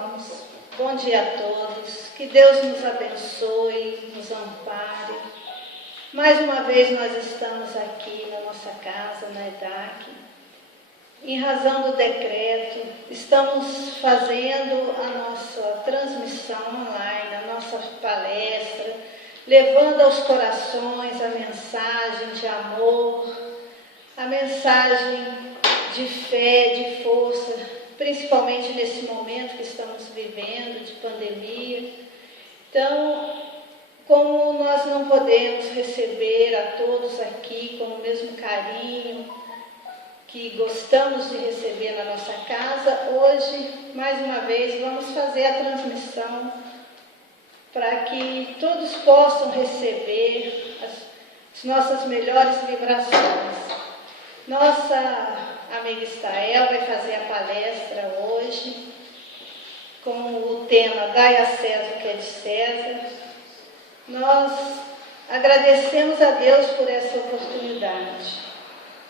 irmãos, bom dia a todos, que Deus nos abençoe, nos ampare. Mais uma vez nós estamos aqui na nossa casa, na EDAC, em razão do decreto, estamos fazendo a nossa transmissão online, a nossa palestra, levando aos corações a mensagem de amor, a mensagem de fé, de força, principalmente nesse momento que estamos vivendo de pandemia. Então, como nós não podemos receber a todos aqui com o mesmo carinho que gostamos de receber na nossa casa, hoje, mais uma vez, vamos fazer a transmissão para que todos possam receber as nossas melhores vibrações. Nossa amiga Estael vai fazer a palestra hoje com o tema Dai a César o que é de César. Nós agradecemos a Deus por essa oportunidade.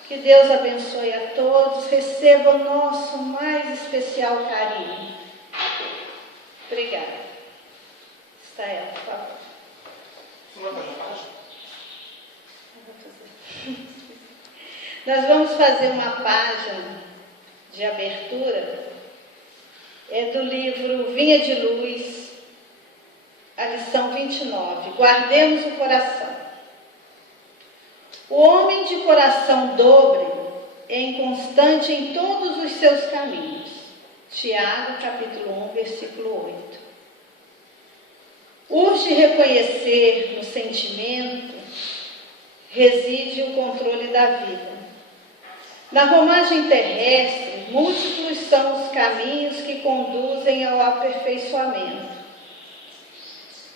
Que Deus abençoe a todos, receba o nosso mais especial carinho. Obrigada. Estael, por favor. Não vai fazer página? Nós vamos fazer uma página de abertura, do livro Vinha de Luz, a lição 29, Guardemos o Coração. O homem de coração dobre é inconstante em todos os seus caminhos. Tiago, capítulo 1, versículo 8. Urge reconhecer no sentimento reside o controle da vida. Na romagem terrestre, múltiplos são os caminhos que conduzem ao aperfeiçoamento.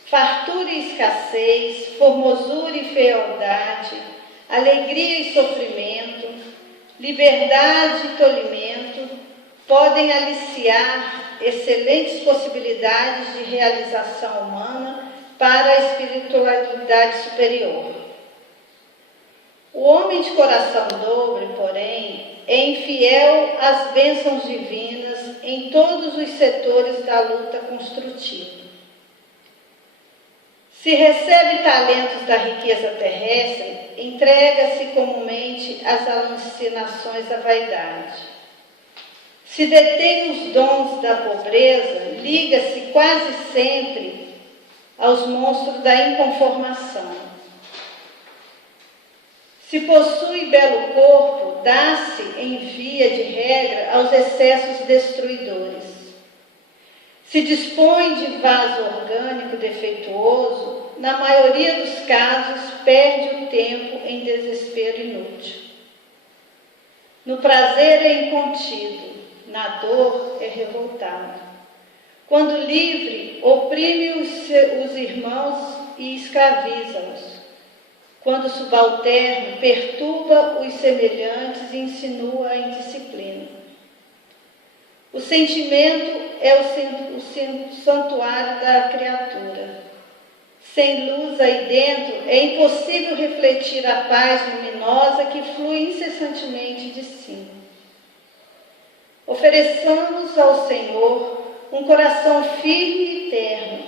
Fartura e escassez, formosura e fealdade, alegria e sofrimento, liberdade e tolimento podem aliciar excelentes possibilidades de realização humana para a espiritualidade superior. O homem de coração dobre, porém, é infiel às bênçãos divinas em todos os setores da luta construtiva. Se recebe talentos da riqueza terrestre, entrega-se comumente às alucinações da vaidade. Se detém os dons da pobreza, liga-se quase sempre aos monstros da inconformação. Se possui belo corpo, dá-se, em via de regra, aos excessos destruidores. Se dispõe de vaso orgânico defeituoso, na maioria dos casos, perde o tempo em desespero inútil. No prazer é incontido, na dor é revoltado. Quando livre, oprime os irmãos e escraviza-os. Quando subalterno, perturba os semelhantes e insinua a indisciplina. O sentimento é o santuário da criatura. Sem luz aí dentro, é impossível refletir a paz luminosa que flui incessantemente de cima. Ofereçamos ao Senhor um coração firme e terno,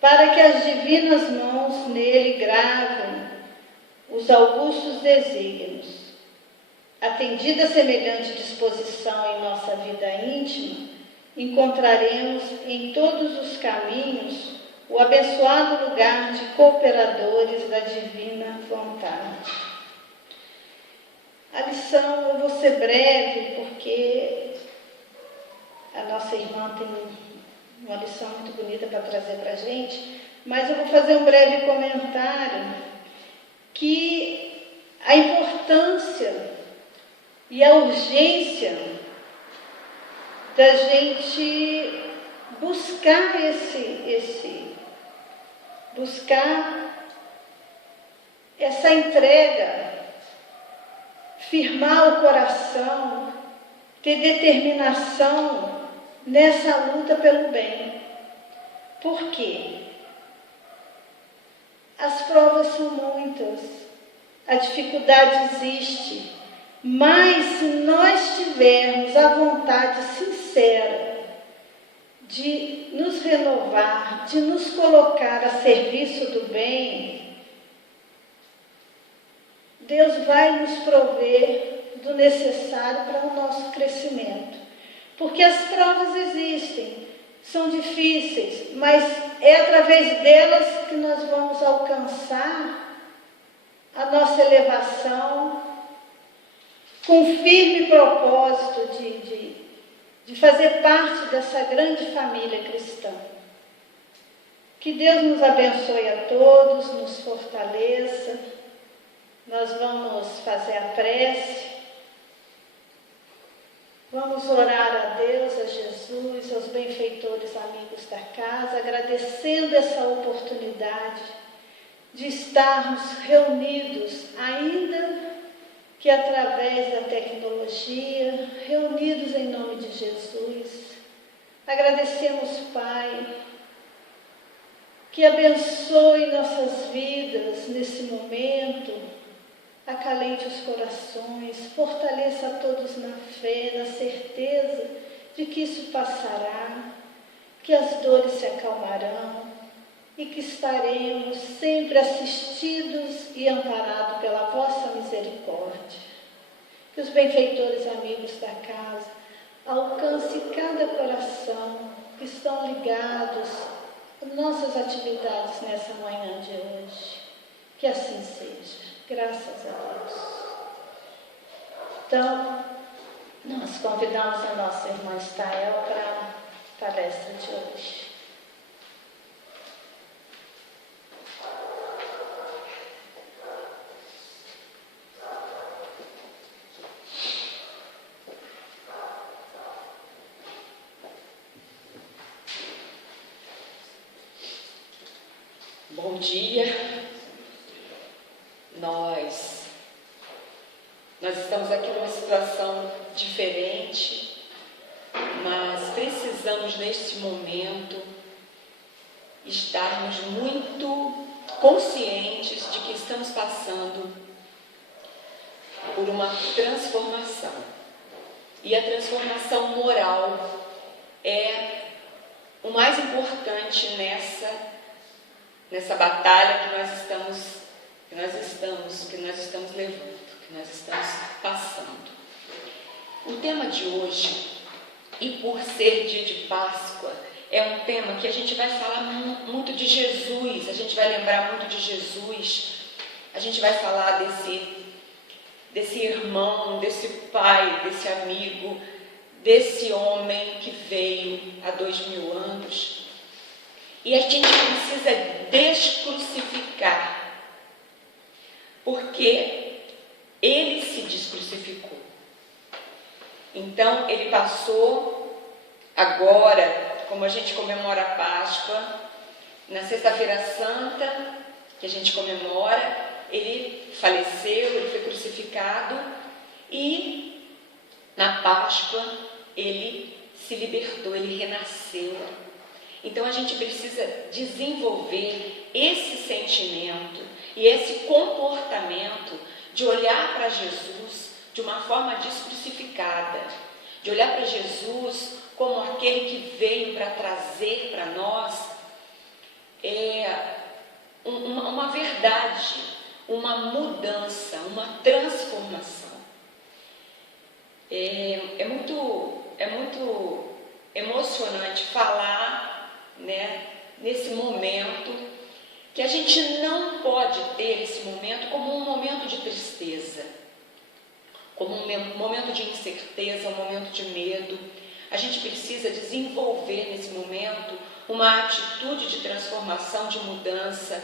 para que as divinas mãos nele gravem os augustos desígnios. Atendida semelhante disposição em nossa vida íntima, encontraremos em todos os caminhos o abençoado lugar de cooperadores da divina vontade. A lição, eu vou ser breve, porque a nossa irmã tem uma lição muito bonita para trazer para a gente, mas eu vou fazer um breve comentário que a importância e a urgência da gente buscar essa entrega, firmar o coração, ter determinação nessa luta pelo bem. Por quê? As provas são muitas, a dificuldade existe, mas se nós tivermos a vontade sincera de nos renovar, de nos colocar a serviço do bem, Deus vai nos prover do necessário para o nosso crescimento. Porque as provas existem, são difíceis, mas é através delas que nós vamos alcançar a nossa elevação com um firme propósito de fazer parte dessa grande família cristã. Que Deus nos abençoe a todos, nos fortaleça. Nós vamos fazer a prece, vamos orar a Deus, a Jesus, aos benfeitores amigos da casa, agradecendo essa oportunidade de estarmos reunidos, ainda que através da tecnologia, reunidos em nome de Jesus. Agradecemos, Pai, que abençoe nossas vidas nesse momento, acalente os corações, fortaleça a todos na fé, na certeza de que isso passará, que as dores se acalmarão e que estaremos sempre assistidos e amparados pela vossa misericórdia. Que os benfeitores amigos da casa alcancem cada coração que estão ligados às nossas atividades nessa manhã de hoje. Que assim seja. Graças a Deus. Então, nós convidamos a nossa irmã Estael para a palestra de hoje. Bom dia. Nós estamos aqui numa situação diferente, mas precisamos neste momento estarmos muito conscientes de que estamos passando por uma transformação. E a transformação moral é o mais importante nessa batalha que nós estamos levando, que nós estamos passando. O tema de hoje, e por ser dia de Páscoa, é um tema que a gente vai falar muito de Jesus, a gente vai lembrar muito de Jesus, a gente vai falar desse irmão, desse pai, desse amigo, desse homem que veio há 2000 anos. E a gente precisa descrucificar, porque ele se descrucificou. Então, ele passou agora, como a gente comemora a Páscoa, na Sexta-feira Santa, que a gente comemora, ele faleceu, ele foi crucificado, e na Páscoa ele se libertou, ele renasceu. Então a gente precisa desenvolver esse sentimento e esse comportamento de olhar para Jesus de uma forma descrucificada, de olhar para Jesus como aquele que veio para trazer para nós uma verdade, uma mudança, uma transformação. É muito emocionante falar, nesse momento, que a gente não pode ter esse momento como um momento de tristeza, como um momento de incerteza, um momento de medo. A gente precisa desenvolver nesse momento uma atitude de transformação, de mudança,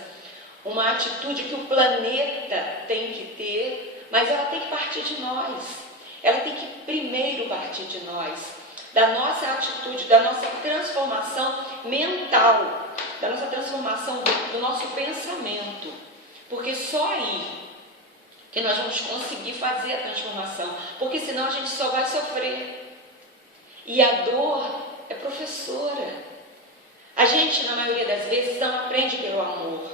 uma atitude que o planeta tem que ter, mas ela tem que partir de nós. Ela tem que primeiro partir de nós, da nossa atitude, da nossa transformação mental, da nossa transformação do nosso pensamento, porque só aí que nós vamos conseguir fazer a transformação, porque senão a gente só vai sofrer. E a dor é professora. A gente, na maioria das vezes, não aprende pelo amor.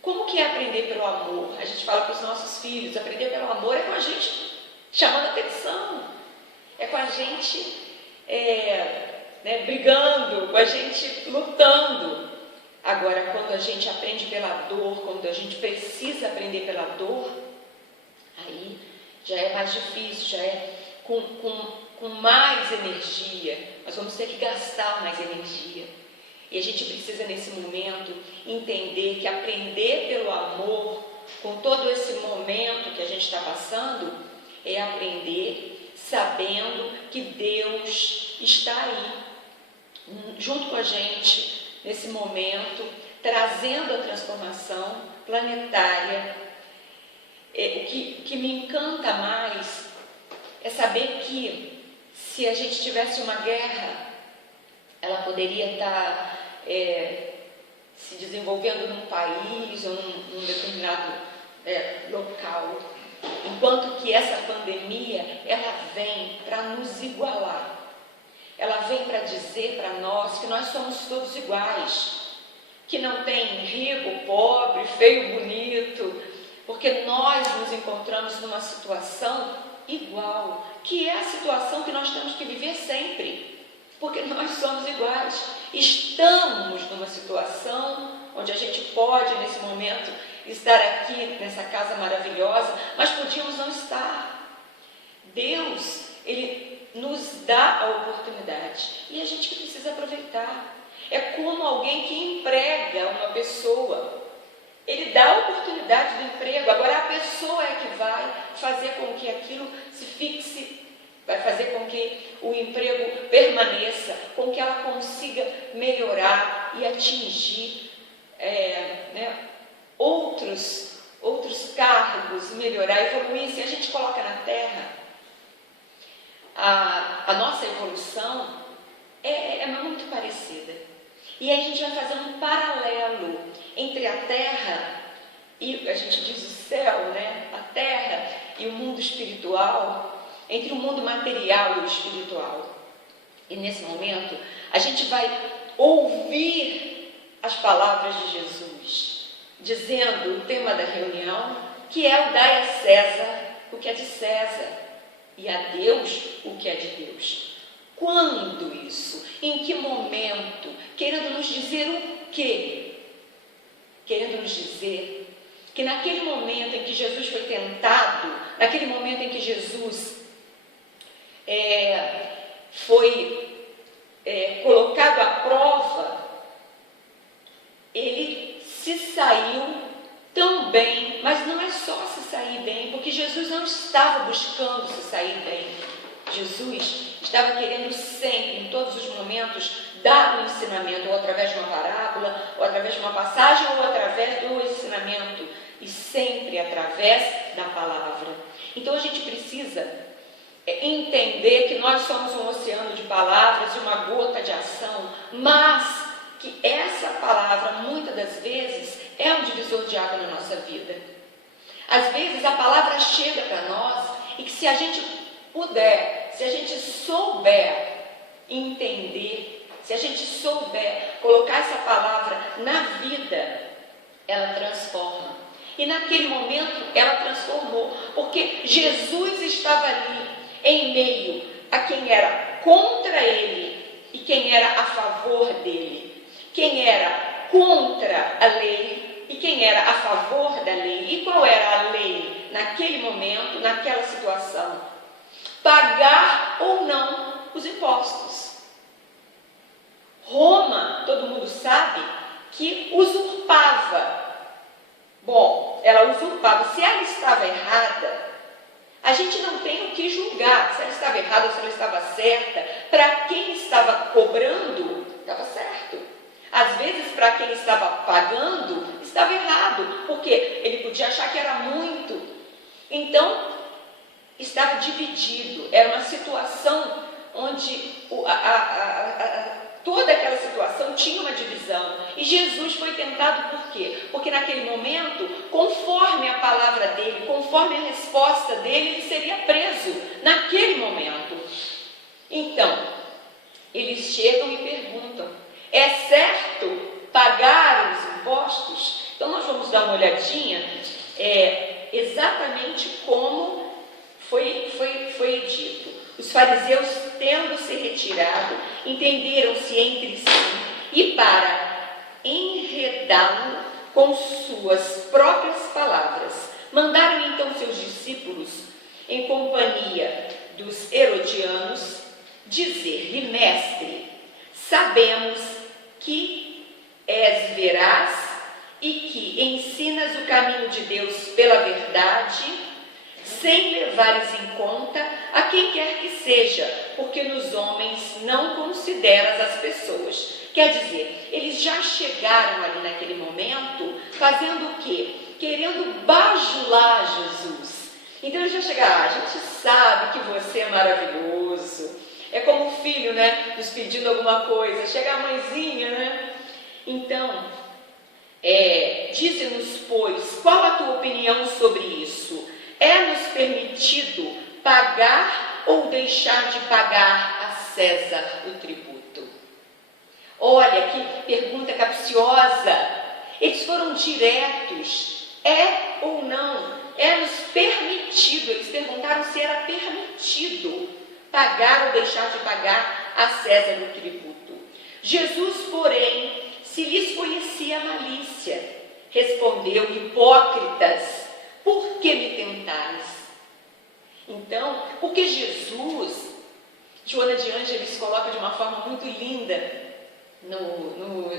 Como que é aprender pelo amor? A gente fala para os nossos filhos, aprender pelo amor é com a gente chamando atenção, é com a gente né, brigando, com a gente lutando. Agora, quando a gente aprende pela dor, quando a gente precisa aprender pela dor, aí já é mais difícil, já é com mais energia. Nós vamos ter que gastar mais energia. E a gente precisa, nesse momento, entender que aprender pelo amor, com todo esse momento que a gente está passando, é aprender sabendo que Deus está aí, junto com a gente, nesse momento, trazendo a transformação planetária. O que me encanta mais é saber que, se a gente tivesse uma guerra, ela poderia estar se desenvolvendo num país ou num determinado local, enquanto que essa pandemia, ela vem para nos igualar. Ela vem para dizer para nós que nós somos todos iguais, que não tem rico, pobre, feio, bonito, porque nós nos encontramos numa situação igual, que é a situação que nós temos que viver sempre, porque nós somos iguais. Estamos numa situação onde a gente pode, nesse momento, estar aqui nessa casa maravilhosa, mas podíamos não estar. Deus, Ele nos dá a oportunidade e a gente precisa aproveitar. É como alguém que emprega uma pessoa. Ele dá a oportunidade do emprego, agora a pessoa é que vai fazer com que aquilo se fixe, vai fazer com que o emprego permaneça, com que ela consiga melhorar e atingir outros cargos, melhorar, evoluir. Se a gente coloca na Terra, a nossa evolução é muito parecida. E aí a gente vai fazer um paralelo entre a Terra e, a gente diz o céu, né? A Terra e o mundo espiritual, entre o mundo material e o espiritual. E nesse momento, a gente vai ouvir as palavras de Jesus, dizendo o tema da reunião, que é o dai a César o que é de César, e a Deus o que é de Deus. Quando isso? Em que momento? Querendo nos dizer o quê? Querendo nos dizer que naquele momento em que Jesus foi tentado, naquele momento em que Jesus foi colocado à prova, ele se saiu tão bem, mas não é só se sair bem, porque Jesus não estava buscando se sair bem. Jesus estava querendo sempre, em todos os momentos, dar um ensinamento, ou através de uma parábola, ou através de uma passagem, ou através do ensinamento, e sempre através da palavra. Então a gente precisa entender que nós somos um oceano de palavras e uma gota de ação, mas que essa palavra, muitas das vezes, é um divisor de água na nossa vida. Às vezes a palavra chega para nós e que, se a gente puder, se a gente souber entender, se a gente souber colocar essa palavra na vida, ela transforma. E naquele momento ela transformou, porque Jesus estava ali em meio a quem era contra ele e quem era a favor dele, quem era contra a lei e quem era a favor da lei. E qual era a lei naquele momento, naquela situação? Pagar ou não os impostos. Roma, todo mundo sabe, que usurpava. Bom, ela usurpava. Se ela estava errada, a gente não tem o que julgar se ela estava errada ou se ela estava certa. Para quem estava cobrando, estava certo. Às vezes, para quem estava pagando, estava errado, porque ele podia achar que era muito. Então, estava dividido. Era uma situação onde toda aquela situação tinha uma divisão. E Jesus foi tentado por quê? Porque naquele momento, conforme a palavra dele, conforme a resposta dele, ele seria preso naquele momento. Então, eles chegam e perguntam: é certo pagar os impostos? Então nós vamos dar uma olhadinha exatamente como foi dito. Os fariseus, tendo se retirado, entenderam-se entre si e para enredá-lo com suas próprias palavras, mandaram então seus discípulos, em companhia dos herodianos, dizer-lhe: Mestre, sabemos que és veraz e que ensinas o caminho de Deus pela verdade, sem levares em conta a quem quer que seja, porque nos homens não consideras as pessoas. Quer dizer, eles já chegaram ali naquele momento fazendo o quê? Querendo bajular Jesus. Então eles já chegaram: a gente sabe que você é maravilhoso. É como o filho, né, nos pedindo alguma coisa. Chega a mãezinha, né? Então, dize-nos, pois, qual a tua opinião sobre isso? É-nos permitido pagar ou deixar de pagar a César o tributo? Olha que pergunta capciosa. Eles foram diretos. É ou não? É-nos permitido. Eles perguntaram se era permitido pagar ou deixar de pagar a César o tributo. Jesus, porém, se lhes conhecia a malícia, respondeu: hipócritas, por que me tentais? Então, porque Jesus, Joana de Ângeles coloca de uma forma muito linda no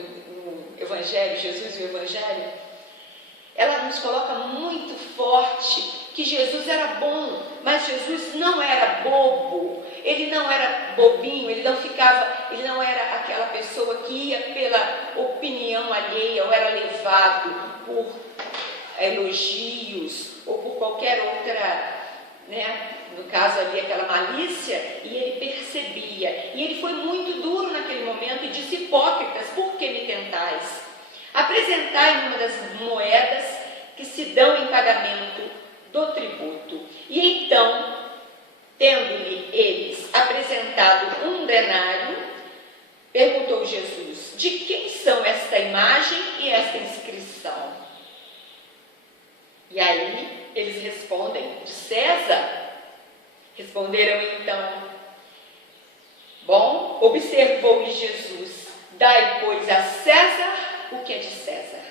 Evangelho, Jesus e o Evangelho, ela nos coloca muito forte que Jesus era bom, mas Jesus não era bobo, ele não era bobinho, ele não era aquela pessoa que ia pela opinião alheia ou era levado por elogios ou por qualquer outra, né, no caso ali aquela malícia, e ele percebia, e ele foi muito duro naquele momento e disse: hipócritas, por que me tentais? Apresentai uma das moedas que se dão em pagamento do tributo. E então, tendo-lhe eles apresentado um denário, perguntou Jesus: de quem são esta imagem e esta inscrição? E aí eles respondem: de César. Responderam então: bom, observou-lhe Jesus: dai, pois, a César o que é de César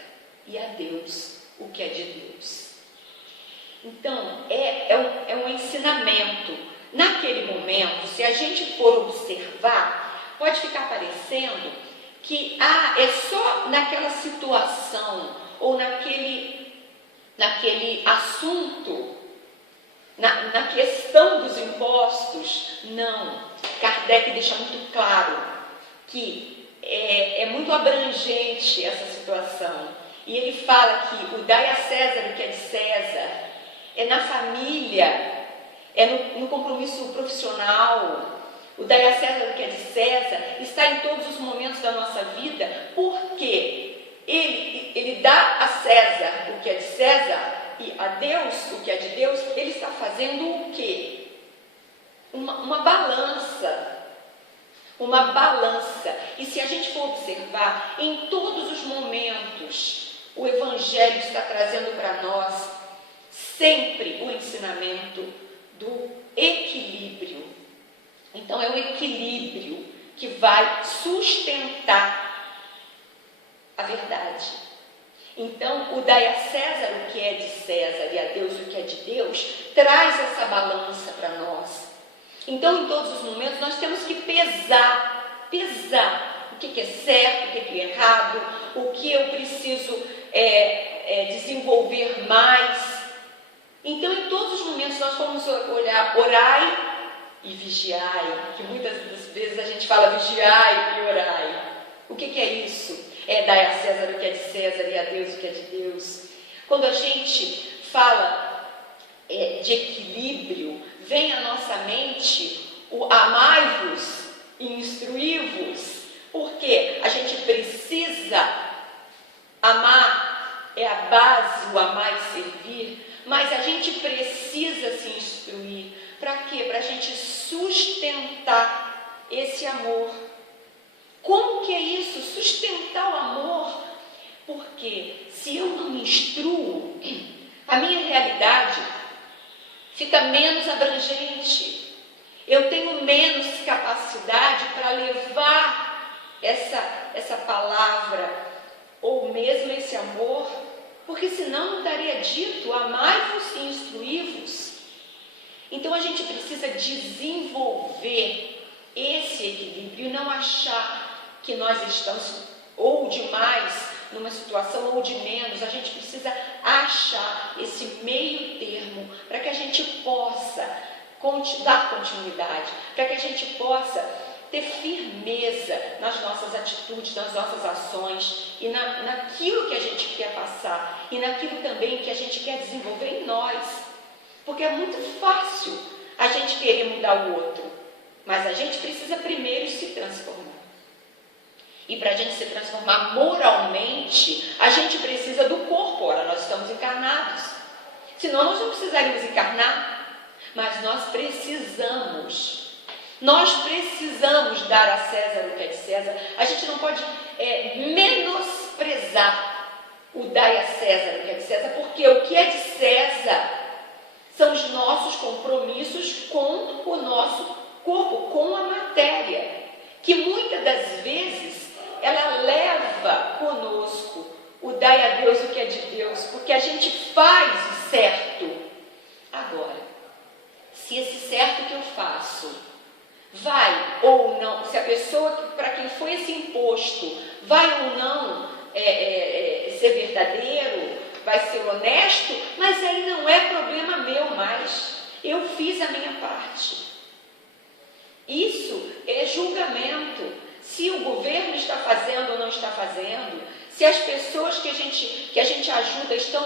e a Deus o que é de Deus. Então, é um ensinamento. Naquele momento, se a gente for observar, pode ficar parecendo que é só naquela situação ou naquele assunto, na questão dos impostos. Não. Kardec deixa muito claro que é muito abrangente essa situação. E ele fala que o dai a César o que é de César é na família, é no compromisso profissional. O dai a César o que é de César está em todos os momentos da nossa vida, porque ele dá a César o que é de César e a Deus o que é de Deus. Ele está fazendo o quê? Uma balança. Uma balança. E se a gente for observar, em todos os momentos, o Evangelho está trazendo para nós sempre o ensinamento do equilíbrio. Então, é o equilíbrio que vai sustentar a verdade. Então, o dai a César o que é de César e a Deus o que é de Deus traz essa balança para nós. Então, em todos os momentos, nós temos que pesar o que é certo, o que é errado, o que eu preciso desenvolver mais. Então, em todos os momentos, nós vamos olhar: orai e vigiai, que muitas das vezes a gente fala vigiai e orai. O que é isso? É dar a César o que é de César e a Deus o que é de Deus. Quando a gente fala de equilíbrio, vem à nossa mente o amai-vos e instruí-vos, porque a gente precisa amar, é a base, o amar e servir, mas a gente precisa se instruir. Para quê? Para a gente sustentar esse amor. Como que é isso? Sustentar o amor. Porque se eu não me instruo, a minha realidade fica menos abrangente. eu tenho menos capacidade para levar essa palavra, ou mesmo esse amor, porque senão não estaria dito, amai-vos e instruí-vos. Então a gente precisa desenvolver esse equilíbrio e não achar que nós estamos ou de mais numa situação ou de menos. A gente precisa achar esse meio termo para que a gente possa dar continuidade, para que a gente possa ter firmeza nas nossas atitudes, nas nossas ações e naquilo que a gente quer passar e naquilo também que a gente quer desenvolver em nós. Porque é muito fácil a gente querer mudar o outro, mas a gente precisa primeiro se transformar. E para a gente se transformar moralmente, a gente precisa do corpo. Ora, nós estamos encarnados. Senão nós não precisaríamos encarnar, mas nós precisamos dar a César o que é de César. A gente não pode menosprezar o dai a César o que é de César, porque o que é de César são os nossos compromissos com o nosso corpo, com a matéria, que muitas das vezes ela leva conosco o dai a Deus o que é de Deus, porque a gente faz o certo. Agora, se esse certo que eu faço vai ou não, se a pessoa para quem foi esse imposto vai ou não ser verdadeiro, vai ser honesto, mas aí não é problema meu mais. Eu fiz a minha parte. Isso é julgamento. Se o governo está fazendo ou não está fazendo, se as pessoas que a gente ajuda estão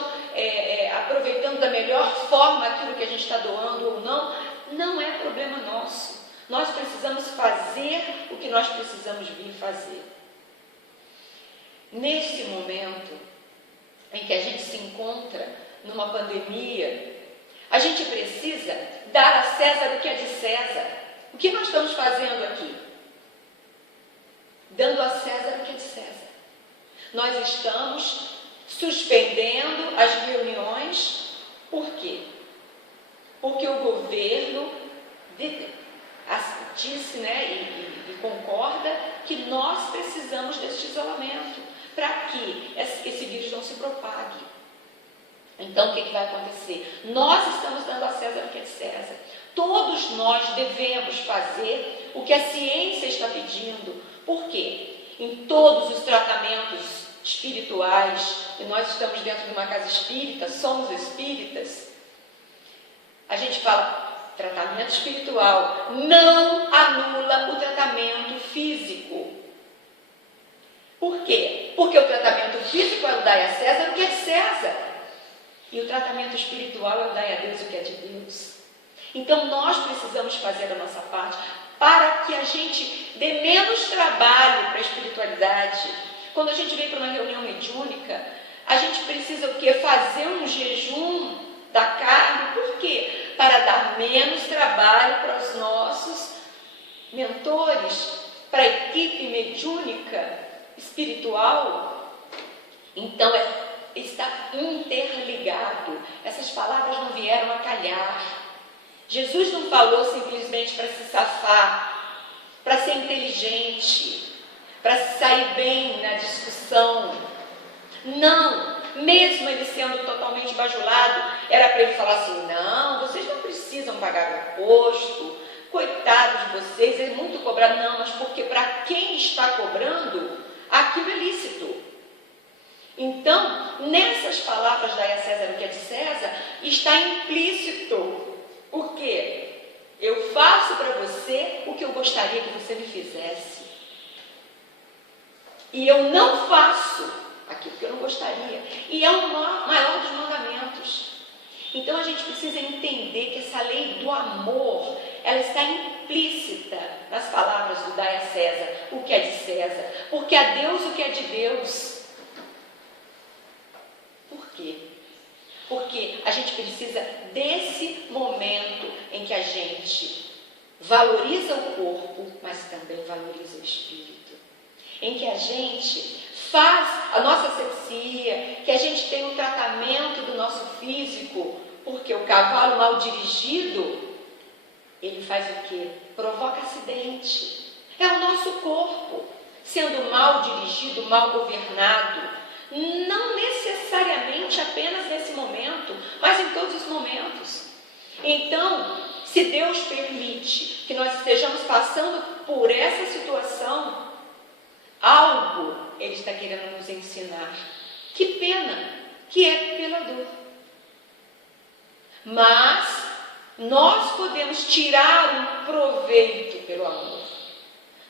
aproveitando da melhor forma aquilo que a gente está doando ou não, não é problema nosso. Nós precisamos fazer o que nós precisamos vir fazer. Nesse momento em que a gente se encontra numa pandemia, a gente precisa dar a César o que é de César. O que nós estamos fazendo aqui? Dando a César o que é de César. Nós estamos suspendendo as reuniões. Por quê? Porque o governo disse, e concorda que nós precisamos desse isolamento para que esse vírus não se propague. Então, o que vai acontecer? Nós estamos dando a César o que é de César. Todos nós devemos fazer o que a ciência está pedindo. Por quê? Em todos os tratamentos espirituais, e nós estamos dentro de uma casa espírita, somos espíritas, a gente fala, tratamento espiritual não anula o tratamento físico. Por quê? Porque o tratamento físico é o dai a César o que é de César. E o tratamento espiritual é o dai a Deus o que é de Deus. Então nós precisamos fazer a nossa parte para que a gente dê menos trabalho para a espiritualidade. Quando a gente vem para uma reunião mediúnica, a gente precisa o quê? Fazer um jejum da carne. Por quê? Para dar menos trabalho para os nossos mentores, para a equipe mediúnica espiritual. Então está interligado. Essas palavras não vieram a calhar. Jesus não falou simplesmente para se safar, para ser inteligente, para sair bem na discussão. Não, mesmo ele sendo totalmente bajulado, era para ele falar assim: não, vocês não precisam pagar o imposto, coitados de vocês, é muito cobrado. Não, mas porque para quem está cobrando, aquilo é lícito. Então, nessas palavras da César o que é de César, está implícito o quê? Eu faço para você o que eu gostaria que você me fizesse. E eu não faço aquilo que eu não gostaria. E é o maior dos mandamentos. Então a gente precisa entender que essa lei do amor, ela está implícita nas palavras do dai a César o que é de César. Porque a Deus o que é de Deus. Por quê? Porque a gente precisa desse momento em que a gente valoriza o corpo, mas também valoriza o espírito. Em que a gente faz a nossa asepsia, que a gente tem o tratamento do nosso físico, porque o cavalo mal dirigido, ele faz o quê? Provoca acidente. É o nosso corpo sendo mal dirigido, mal governado, não necessariamente apenas nesse momento, mas em todos os momentos. Então, se Deus permite que nós estejamos passando por essa situação, algo Ele está querendo nos ensinar. Que pena que é pela dor. Mas nós podemos tirar um proveito pelo amor.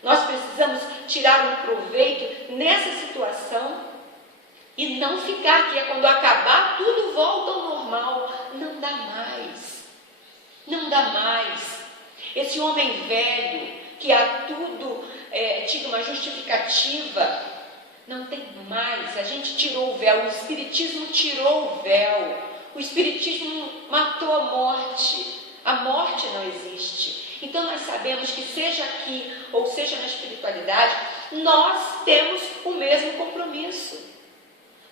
Nós precisamos tirar um proveito nessa situação e não ficar que quando acabar tudo volta ao normal. Não dá mais. Não dá mais. Esse homem velho que a tudo tinha uma justificativa, não tem mais. A gente tirou o véu, o Espiritismo tirou o véu. O Espiritismo matou a morte. A morte não existe. Então nós sabemos que seja aqui ou seja na espiritualidade, nós temos o mesmo compromisso.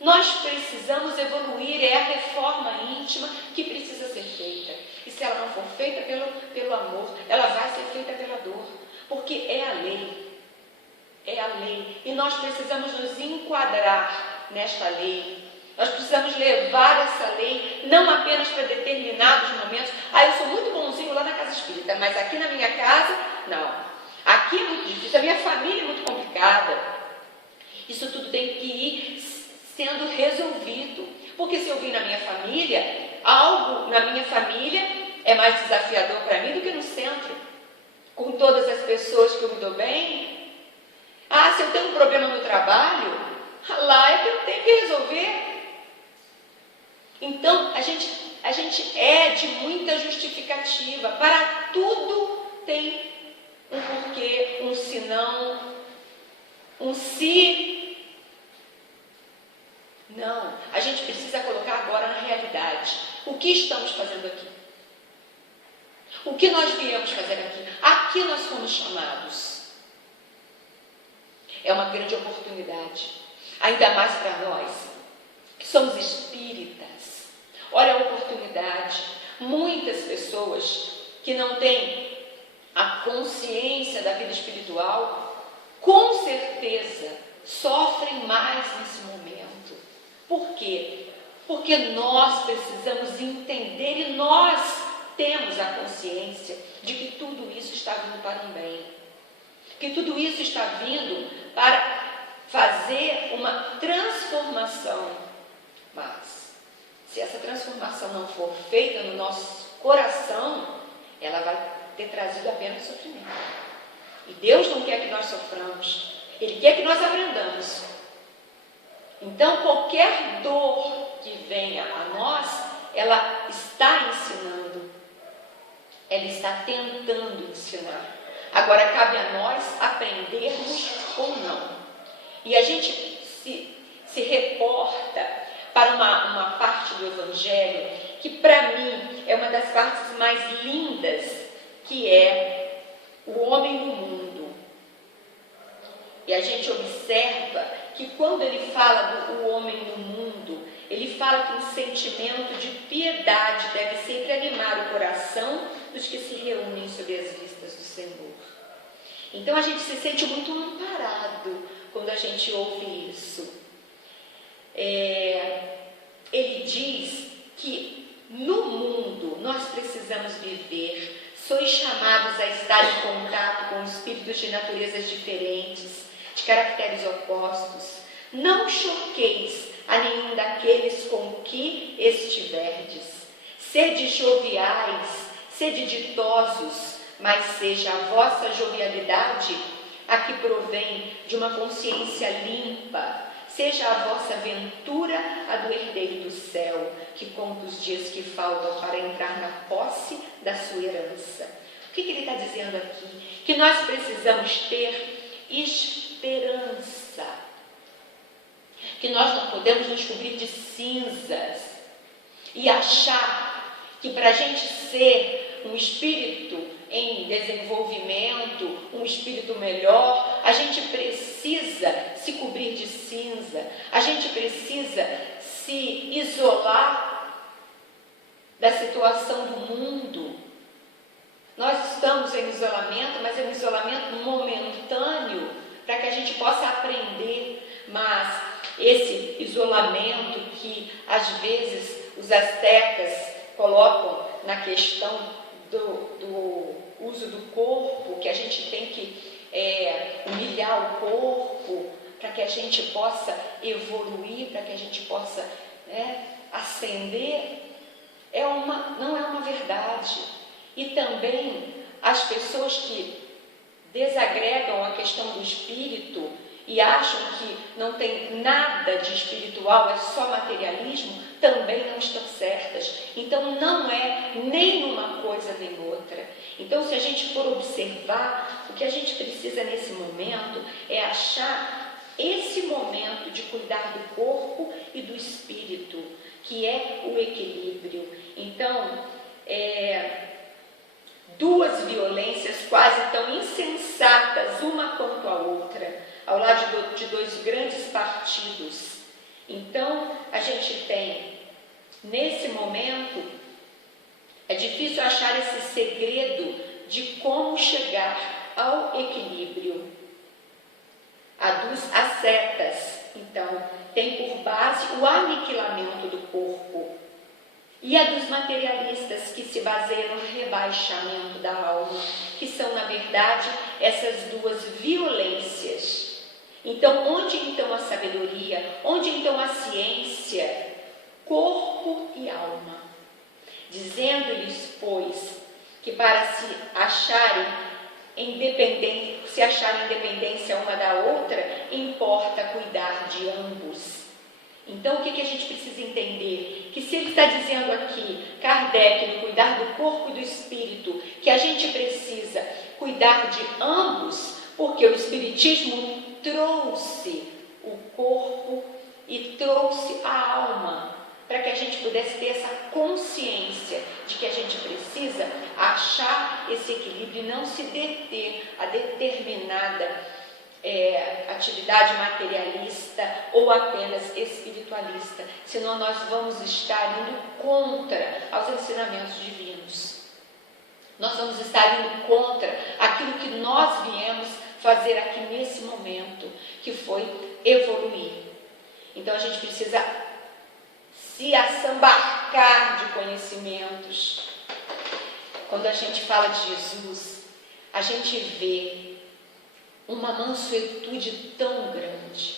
Nós precisamos evoluir, é a reforma íntima que precisa ser feita. E se ela não for feita pelo amor, ela vai ser feita pela dor. Porque é a lei. É a lei. E nós precisamos nos enquadrar nesta lei. Nós precisamos levar essa lei não apenas para determinados momentos. Eu sou muito bonzinho lá na casa espírita, mas aqui na minha casa, não. Aqui é muito difícil, a minha família é muito complicada. Isso tudo tem que ir sendo resolvido. Porque se eu vir na minha família, algo na minha família é mais desafiador para mim do que no centro. Com todas as pessoas que eu me dou bem. Se eu tenho um problema no trabalho, lá é que eu tenho que resolver. Então, a gente é de muita justificativa. Para tudo tem um porquê, um senão, um se. Não, a gente precisa colocar agora na realidade. O que estamos fazendo aqui? O que nós viemos fazer aqui? Aqui nós fomos chamados. É uma grande oportunidade. Ainda mais para nós, que somos espíritas. Olha a oportunidade. Muitas pessoas que não têm a consciência da vida espiritual, com certeza, sofrem mais nesse momento. Por quê? Porque nós precisamos entender e nós temos a consciência de que tudo isso está vindo para um bem. Que tudo isso está vindo para fazer uma transformação. Mas, se essa transformação não for feita no nosso coração, ela vai ter trazido apenas sofrimento. E Deus não quer que nós soframos. Ele quer que nós aprendamos. Então, qualquer dor que venha a nós, ela está ensinando. Ela está tentando ensinar. Agora, cabe a nós aprendermos ou não. E a gente se reporta para uma parte do Evangelho que, para mim, é uma das partes mais lindas, que é o homem no mundo. E a gente observa que quando ele fala do homem no mundo, ele fala que um sentimento de piedade deve sempre animar o coração dos que se reúnem sob as vistas do Senhor. Então a gente se sente muito amparado quando a gente ouve isso. Ele diz que no mundo nós precisamos viver, sois chamados a estar em contato com espíritos de naturezas diferentes, de caracteres opostos. Não choqueis a nenhum daqueles com que estiverdes. Sede joviais, sede ditosos, mas seja a vossa jovialidade a que provém de uma consciência limpa. Seja a vossa ventura a do herdeiro do céu, que conta os dias que faltam para entrar na posse da sua herança. O que ele está dizendo aqui? Que nós precisamos ter esperança. Que nós não podemos nos cobrir de cinzas e achar que para a gente ser um espírito em desenvolvimento, um espírito melhor, a gente precisa se cobrir de cinza, a gente precisa se isolar da situação do mundo. Nós estamos em isolamento, mas é um isolamento momentâneo para que a gente possa aprender. Mas esse isolamento que às vezes os astecas colocam na questão do uso do corpo, que a gente tem que humilhar o corpo para que a gente possa evoluir, para que a gente possa ascender, não é uma verdade. E também as pessoas que desagregam a questão do espírito e acham que não tem nada de espiritual, é só materialismo, também não estão certas. Então não é nem uma coisa nem outra. Então, se a gente for observar, o que a gente precisa nesse momento é achar esse momento de cuidar do corpo e do espírito, que é o equilíbrio. Então, duas violências quase tão insensatas, uma quanto a outra, ao lado de dois grandes partidos. Então, a gente tem, nesse momento, é difícil achar esse segredo de como chegar ao equilíbrio. A dos ascetas, então, tem por base o aniquilamento do corpo. E a dos materialistas, que se baseiam no rebaixamento da alma, que são, na verdade, essas duas violências. Então, onde então a sabedoria? Onde então a ciência? Corpo e alma. Dizendo-lhes, pois, que para se acharem independência uma da outra, importa cuidar de ambos. Então, o que a gente precisa entender? Que se ele está dizendo aqui, Kardec, cuidar do corpo e do espírito, que a gente precisa cuidar de ambos, porque o Espiritismo trouxe o corpo e trouxe a alma, para que a gente pudesse ter essa consciência de que a gente precisa achar esse equilíbrio e não se deter a determinada atividade materialista ou apenas espiritualista, senão nós vamos estar indo contra aos ensinamentos divinos. Nós vamos estar indo contra aquilo que nós viemos fazer aqui nesse momento, que foi evoluir. Então a gente precisa se assambarcar de conhecimentos. Quando a gente fala de Jesus, a gente vê uma mansuetude tão grande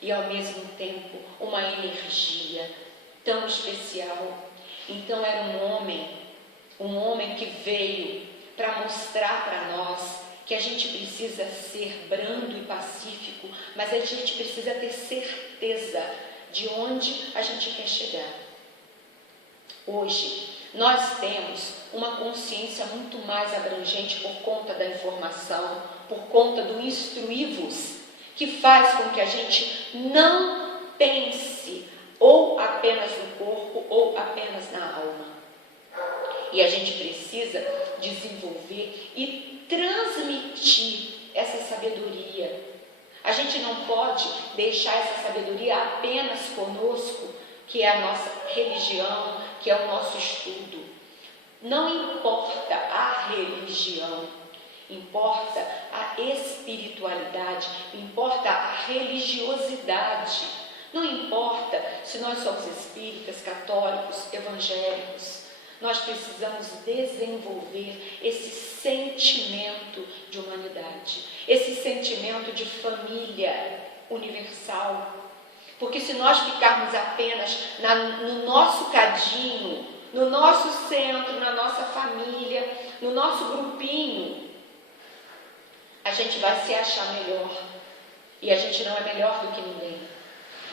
e ao mesmo tempo uma energia tão especial. Então era um homem que veio para mostrar para nós que a gente precisa ser brando e pacífico, mas a gente precisa ter certeza de onde a gente quer chegar. Hoje, nós temos uma consciência muito mais abrangente por conta da informação, por conta do instruí-vos, que faz com que a gente não pense ou apenas no corpo ou apenas na alma. E a gente precisa desenvolver e transmitir essa sabedoria. A gente não pode deixar essa sabedoria apenas conosco, que é a nossa religião, que é o nosso estudo. Não importa a religião, importa a espiritualidade, importa a religiosidade. Não importa se nós somos espíritas, católicos, evangélicos. Nós precisamos desenvolver esse sentimento de humanidade, esse sentimento de família universal. Porque se nós ficarmos apenas no nosso cadinho, no nosso centro, na nossa família, no nosso grupinho, a gente vai se achar melhor. E a gente não é melhor do que ninguém.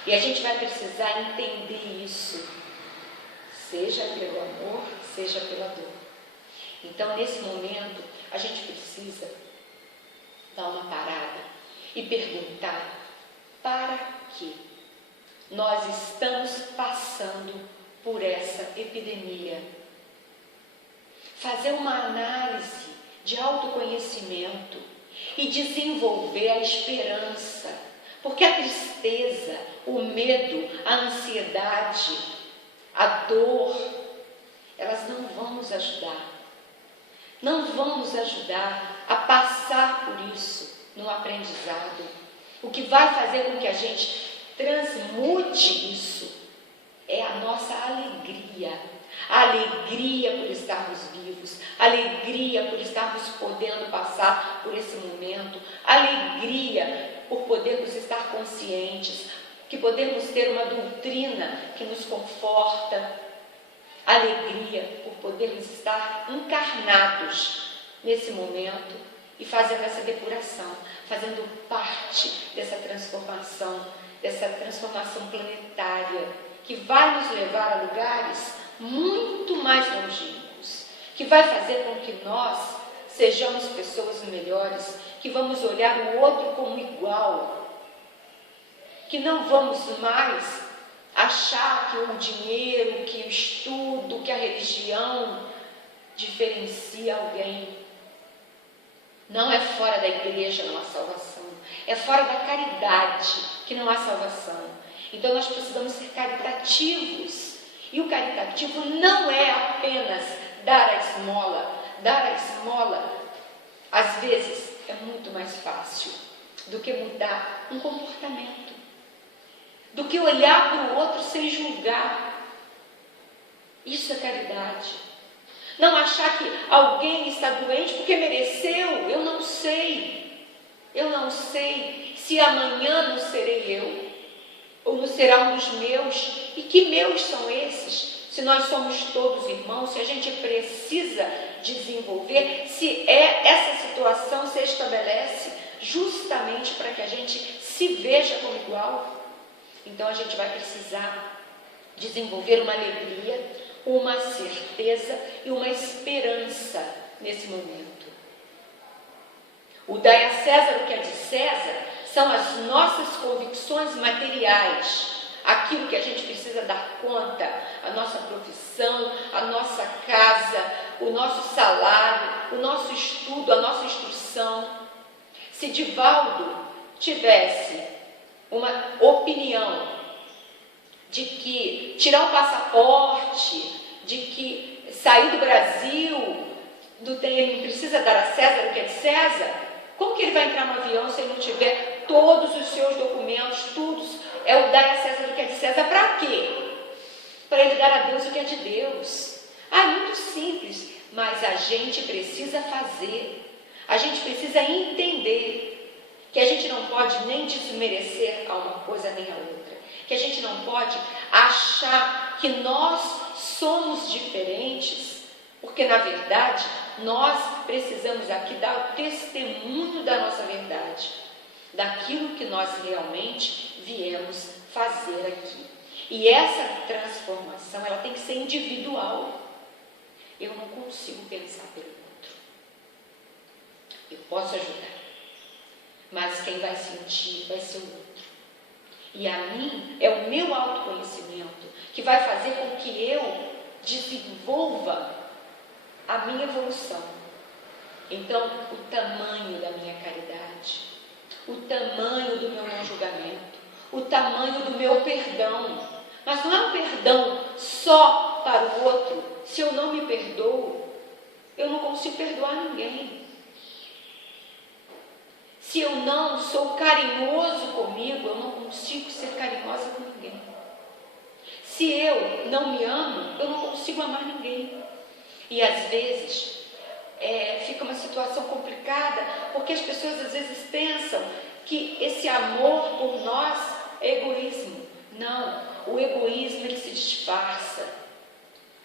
E a gente vai precisar entender isso, seja pelo amor, seja pela dor. Então, nesse momento, a gente precisa dar uma parada e perguntar: para que nós estamos passando por essa epidemia? Fazer uma análise de autoconhecimento e desenvolver a esperança, porque a tristeza, o medo, a ansiedade, a dor, elas não vão nos ajudar. não vão nos ajudar a passar por isso no aprendizado. O que vai fazer com que a gente transmute isso é a nossa alegria. A alegria por estarmos vivos, a alegria por estarmos podendo passar por esse momento, a alegria por podermos estar conscientes, que podemos ter uma doutrina que nos conforta, a alegria por podermos estar encarnados nesse momento e fazendo essa depuração, fazendo parte dessa transformação planetária, que vai nos levar a lugares muito mais longínquos, que vai fazer com que nós sejamos pessoas melhores, que vamos olhar o outro como igual, que não vamos mais achar que o dinheiro, que o estudo, que a religião diferencia alguém. Não é fora da igreja não há salvação, é fora da caridade que não há salvação. Então nós precisamos ser caritativos. E o caritativo não é apenas dar a esmola. Dar a esmola, às vezes, é muito mais fácil do que mudar um comportamento, do que olhar para o outro sem julgar. Isso é caridade. Não achar que alguém está doente porque mereceu. Eu não sei se amanhã não serei eu, ou não será um dos meus. E que meus são esses? Se nós somos todos irmãos, se a gente precisa desenvolver, se essa situação se estabelece justamente para que a gente se veja como igual, então a gente vai precisar desenvolver uma alegria, uma certeza e uma esperança nesse momento. O dai a César o que é de César são as nossas convicções materiais, aquilo que a gente precisa dar conta, a nossa profissão, a nossa casa, o nosso salário, o nosso estudo, a nossa instrução. Se Divaldo tivesse uma opinião de que tirar o passaporte, de que sair do Brasil, ele não precisa dar a César o que é de César, como que ele vai entrar no avião se ele não tiver todos os seus documentos, tudo? É o dar a César o que é de César. Para quê? Para ele dar a Deus o que é de Deus. É muito simples, mas a gente precisa fazer, a gente precisa entender que a gente não pode nem desmerecer a uma coisa nem a outra, que a gente não pode achar que nós somos diferentes, porque na verdade nós precisamos aqui dar o testemunho da nossa verdade, daquilo que nós realmente viemos fazer aqui. E essa transformação, ela tem que ser individual. Eu não consigo pensar pelo outro. Eu posso ajudar, mas quem vai sentir vai ser o outro. E a mim é o meu autoconhecimento que vai fazer com que eu desenvolva a minha evolução. Então, o tamanho da minha caridade, o tamanho do meu não julgamento, o tamanho do meu perdão. Mas não é um perdão só para o outro. Se eu não me perdoo, eu não consigo perdoar ninguém. Se eu não sou carinhoso comigo, eu não consigo ser carinhosa com ninguém. Se eu não me amo, eu não consigo amar ninguém. E às vezes fica uma situação complicada, porque as pessoas às vezes pensam que esse amor por nós é egoísmo. Não, o egoísmo ele se disfarça.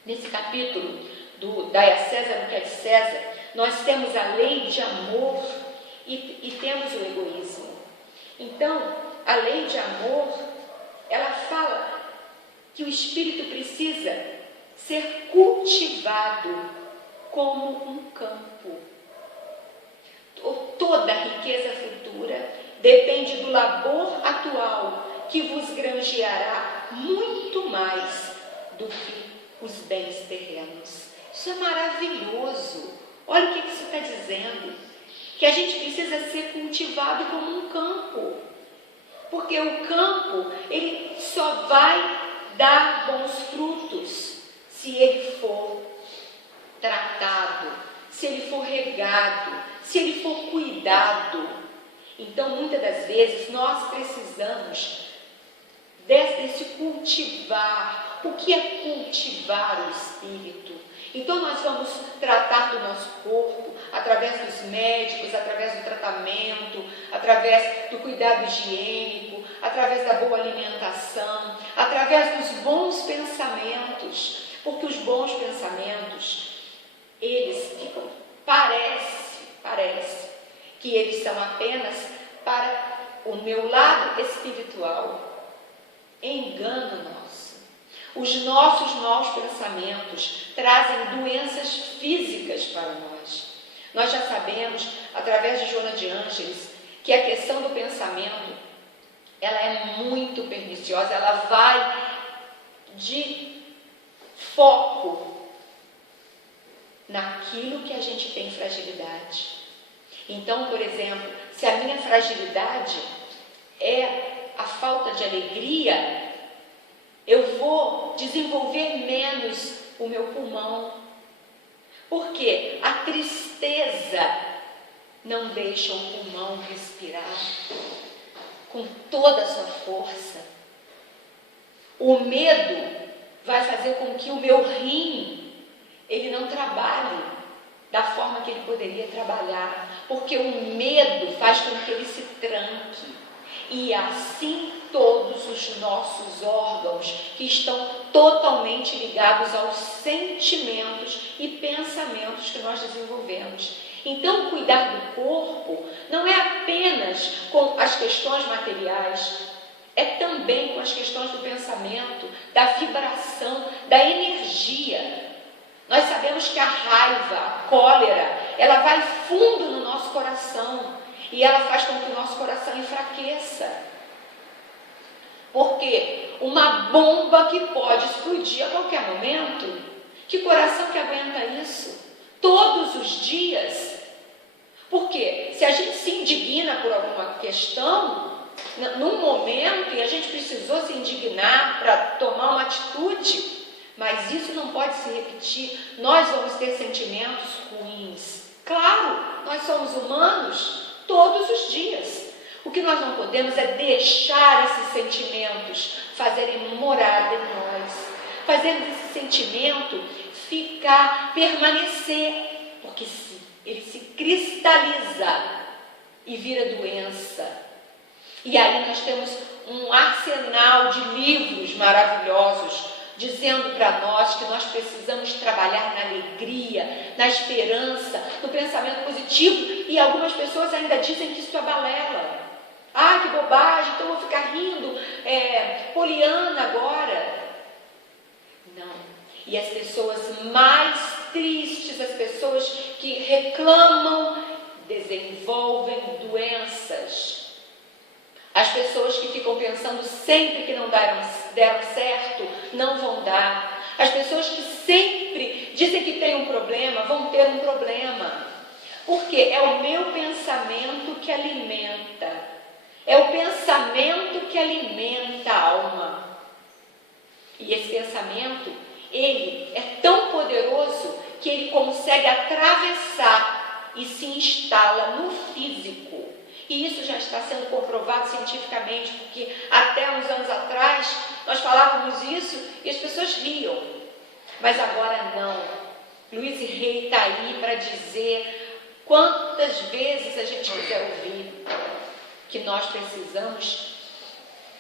Nesse capítulo do Dai a César o que é de César, nós temos a lei de amor e temos o egoísmo. Então, a lei de amor, ela fala que o espírito precisa ser cultivado como um campo. Toda a riqueza futura depende do labor atual, que vos granjeará muito mais do que os bens terrenos. Isso é maravilhoso. Olha o que isso está dizendo. Que a gente precisa ser cultivado como um campo. Porque o campo, ele só vai dar bons frutos se ele for tratado, se ele for regado, se ele for cuidado. Então, muitas das vezes, nós precisamos desse cultivar. O que é cultivar o espírito? Então, nós vamos tratar do nosso corpo através dos médicos, através do tratamento, através do cuidado higiênico, através da boa alimentação, através dos bons pensamentos, porque os bons pensamentos, eles parece que eles são apenas para o meu lado espiritual. Engano nosso. Os nossos maus pensamentos trazem doenças físicas para nós. Nós já sabemos, através de Joana de Ângeles, que a questão do pensamento, ela é muito perniciosa, ela vai de foco naquilo que a gente tem fragilidade. Então, por exemplo, se a minha fragilidade é a falta de alegria, eu vou desenvolver menos o meu pulmão. Porque a tristeza não deixa o pulmão respirar com toda a sua força. O medo vai fazer com que o meu rim, ele não trabalhe da forma que ele poderia trabalhar, porque o medo faz com que ele se tranque. E assim todos os nossos órgãos que estão totalmente ligados aos sentimentos e pensamentos que nós desenvolvemos. Então, cuidar do corpo não é apenas com as questões materiais, é também com as questões do pensamento, da vibração, da energia. Nós sabemos que a raiva, a cólera, ela vai fundo no nosso coração e ela faz com que o nosso coração enfraqueça. Porque uma bomba que pode explodir a qualquer momento, que coração que aguenta isso? Todos os dias. Porque se a gente se indigna por alguma questão, num momento, e a gente precisou se indignar para tomar uma atitude, mas isso não pode se repetir. Nós vamos ter sentimentos ruins. Claro, nós somos humanos todos os dias. O que nós não podemos é deixar esses sentimentos fazerem morada em nós. Fazermos esse sentimento permanecer, porque ele se cristaliza e vira doença. E aí nós temos um arsenal de livros maravilhosos dizendo para nós que nós precisamos trabalhar na alegria, na esperança, no pensamento positivo, e algumas pessoas ainda dizem que isso é balela. Ah, que bobagem, então eu vou ficar rindo, poliana agora. Não. E as pessoas mais tristes, as pessoas que reclamam, desenvolvem doenças. As pessoas que ficam pensando sempre que não deram certo, não vão dar. As pessoas que sempre dizem que tem um problema, vão ter um problema. Porque é o meu pensamento que alimenta. É o pensamento que alimenta a alma. E esse pensamento, ele é tão poderoso que ele consegue atravessar e se instala no físico. E isso já está sendo comprovado cientificamente, porque até uns anos atrás nós falávamos isso e as pessoas riam. Mas agora não. Luiz Rey está aí para dizer quantas vezes a gente quiser ouvir que nós precisamos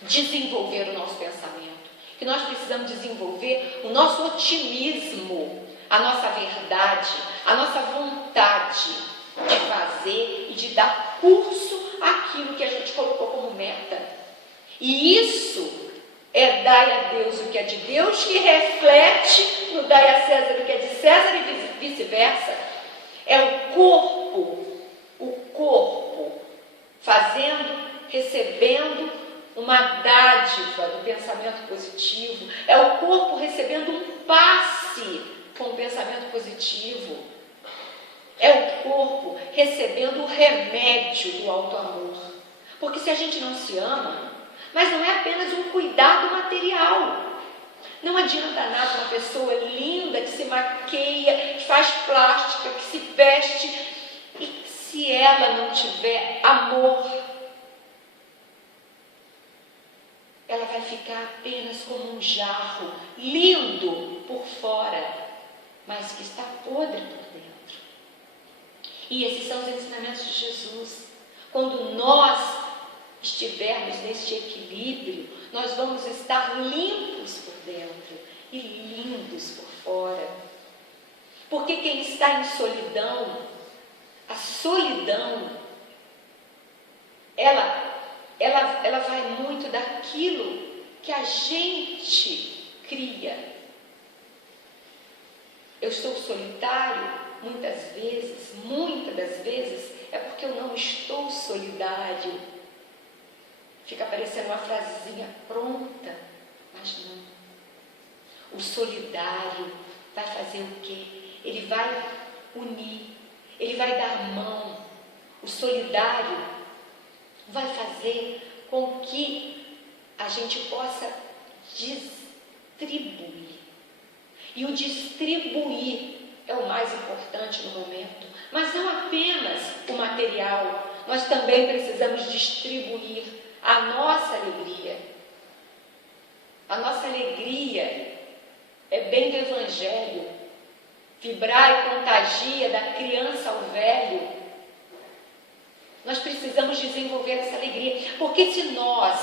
desenvolver o nosso pensamento, que nós precisamos desenvolver o nosso otimismo, a nossa verdade, a nossa vontade de fazer e de dar curso àquilo que a gente colocou como meta. E isso é dai a Deus o que é de Deus, que reflete no dai a César o que é de César e vice-versa. É o corpo recebendo uma dádiva do pensamento positivo. É o corpo recebendo um passe com o pensamento positivo. É o corpo recebendo o remédio do auto-amor. Porque se a gente não se ama, mas não é apenas um cuidado material. Não adianta nada uma pessoa linda que se maqueia, que faz plástica, que se veste, e se ela não tiver amor, ela vai ficar apenas como um jarro, lindo por fora, mas que está podre por dentro. E esses são os ensinamentos de Jesus. Quando nós estivermos neste equilíbrio, nós vamos estar limpos por dentro e lindos por fora. Porque quem está em solidão, a solidão, ela vai muito daquilo que a gente cria. Eu estou solitário, muitas das vezes, é porque eu não estou solidário. Fica parecendo uma frasezinha pronta, mas não. O solidário vai fazer o quê? Ele vai unir, ele vai dar mão. O solidário vai fazer com que a gente possa distribuir. E o distribuir é o mais importante no momento. Mas não apenas o material, nós também precisamos distribuir a nossa alegria. A nossa alegria é bem do Evangelho. Vibrar e contagia da criança ao velho. Nós precisamos desenvolver essa alegria. Porque se nós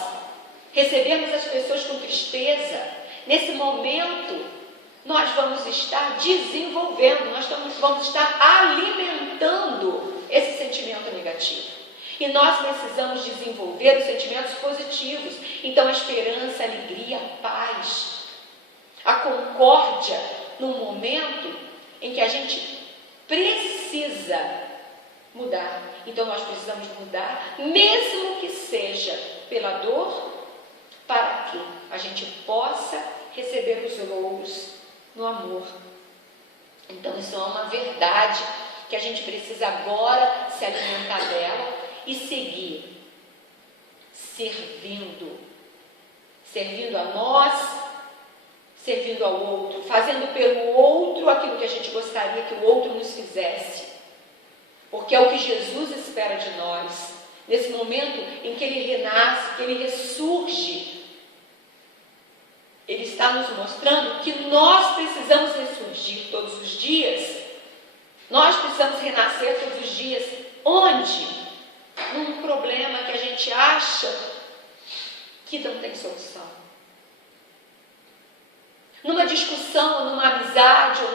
recebermos as pessoas com tristeza, nesse momento, nós vamos estar desenvolvendo, nós vamos estar alimentando esse sentimento negativo. E nós precisamos desenvolver os sentimentos positivos. Então, a esperança, a alegria, a paz, a concórdia, num momento em que a gente precisa mudar. Então, nós precisamos mudar, mesmo que seja pela dor, para que a gente possa receber os louros no amor. Então, isso é uma verdade que a gente precisa agora se alimentar dela e seguir servindo a nós, servindo ao outro, fazendo pelo outro aquilo que a gente gostaria que o outro nos fizesse, porque é o que Jesus espera de nós. Nesse momento em que Ele renasce, que Ele ressurge, Ele está nos mostrando que nós precisamos ressurgir todos os dias. Nós precisamos renascer todos os dias. Onde? Num problema que a gente acha que não tem solução. Numa discussão, numa amizade, ou